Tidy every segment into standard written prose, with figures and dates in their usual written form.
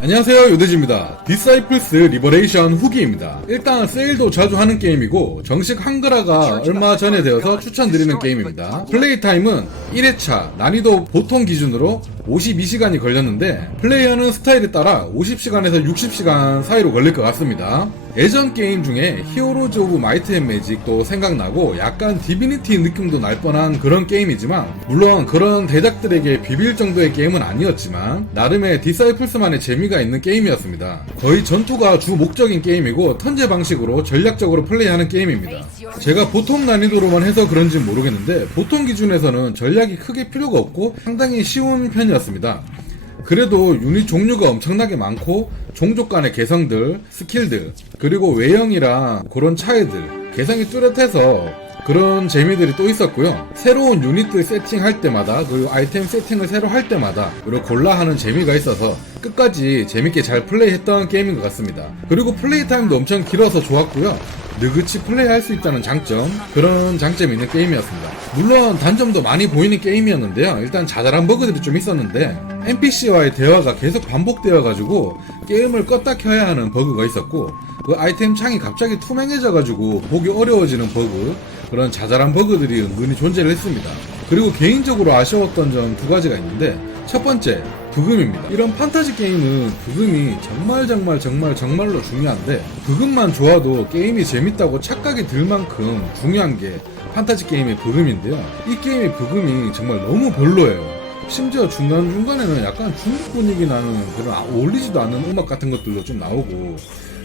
안녕하세요, 요대지입니다. 디사이플스 리버레이션 후기입니다. 일단 세일도 자주 하는 게임이고 정식 한글화가 얼마 전에 되어서 추천드리는 게임입니다. 플레이 타임은 1회차 난이도 보통 기준으로 52시간이 걸렸는데 플레이하는 스타일에 따라 50시간에서 60시간 사이로 걸릴 것 같습니다. 예전 게임 중에 히어로즈 오브 마이트 앤 매직도 생각나고 약간 디비니티 느낌도 날 뻔한 그런 게임이지만, 물론 그런 대작들에게 비빌 정도의 게임은 아니었지만 나름의 디사이플스만의 재미가 있는 게임이었습니다. 거의 전투가 주 목적인 게임이고 턴제 방식으로 전략적으로 플레이하는 게임입니다. 제가 보통 난이도로만 해서 그런지 모르겠는데 보통 기준에서는 전략이 크게 필요가 없고 상당히 쉬운 편이었습니다. 그래도 유닛 종류가 엄청나게 많고 종족 간의 개성들, 스킬들, 그리고 외형이랑 그런 차이들, 개성이 뚜렷해서 그런 재미들이 또 있었고요. 새로운 유닛들 세팅할 때마다, 그리고 아이템 세팅을 새로 할 때마다 그리고 골라 하는 재미가 있어서 끝까지 재밌게 잘 플레이했던 게임인 것 같습니다. 그리고 플레이 타임도 엄청 길어서 좋았고요. 느긋이 플레이할 수 있다는 장점, 그런 장점이 있는 게임이었습니다. 물론 단점도 많이 보이는 게임이었는데요. 일단 자잘한 버그들이 좀 있었는데 NPC와의 대화가 계속 반복되어가지고 게임을 껐다 켜야 하는 버그가 있었고, 그 아이템 창이 갑자기 투명해져가지고 보기 어려워지는 버그, 그런 자잘한 버그들이 은근히 존재를 했습니다. 그리고 개인적으로 아쉬웠던 점 두 가지가 있는데, 첫 번째, 부금입니다. 이런 판타지 게임은 부금이 정말로 중요한데, 부금만 좋아도 게임이 재밌다고 착각이 들 만큼 중요한 게 판타지 게임의 부금인데요. 이 게임의 부금이 정말 너무 별로예요. 심지어 중간중간에는 약간 중국 분위기 나는 그런 어울리지도 않는 음악 같은 것들도 좀 나오고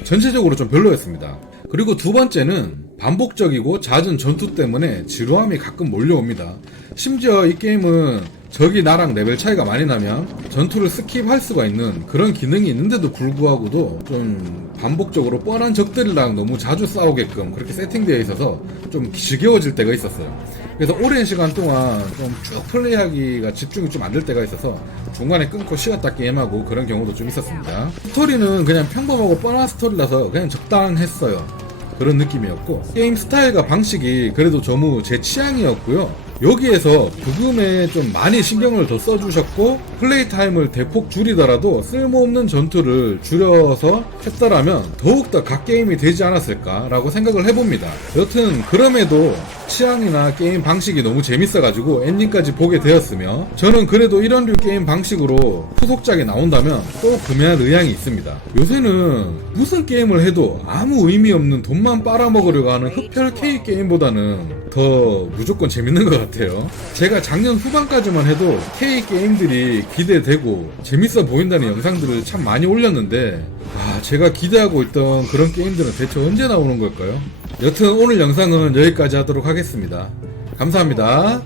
전체적으로 좀 별로였습니다. 그리고 두 번째는 반복적이고 잦은 전투 때문에 지루함이 가끔 몰려옵니다. 심지어 이 게임은 적이 나랑 레벨 차이가 많이 나면 전투를 스킵할 수가 있는 그런 기능이 있는데도 불구하고도 좀 반복적으로 뻔한 적들이랑 너무 자주 싸우게끔 그렇게 세팅되어 있어서 좀 지겨워질 때가 있었어요. 그래서 오랜 시간 동안 좀 쭉 플레이하기가 집중이 좀 안 될 때가 있어서 중간에 끊고 쉬었다 게임하고 그런 경우도 좀 있었습니다. 스토리는 그냥 평범하고 뻔한 스토리라서 그냥 적당했어요. 그런 느낌이었고, 게임 스타일과 방식이 그래도 너무 제 취향이었고요. 여기에서 부금에 좀 많이 신경을 더 써주셨고, 플레이 타임을 대폭 줄이더라도 쓸모없는 전투를 줄여서 했더라면 더욱더 갓게임이 되지 않았을까라고 생각을 해봅니다. 여튼 그럼에도 취향이나 게임 방식이 너무 재밌어가지고 엔딩까지 보게 되었으며, 저는 그래도 이런 류 게임 방식으로 후속작이 나온다면 또 구매할 의향이 있습니다. 요새는 무슨 게임을 해도 아무 의미 없는 돈만 빨아먹으려고 하는 흡혈 K 게임보다는 더 무조건 재밌는 것 같아요. 제가 작년 후반까지만 해도 K 게임들이 기대되고 재밌어 보인다는 영상들을 참 많이 올렸는데, 제가 기대하고 있던 그런 게임들은 대체 언제 나오는 걸까요? 여튼 오늘 영상은 여기까지 하도록 하겠습니다. 감사합니다.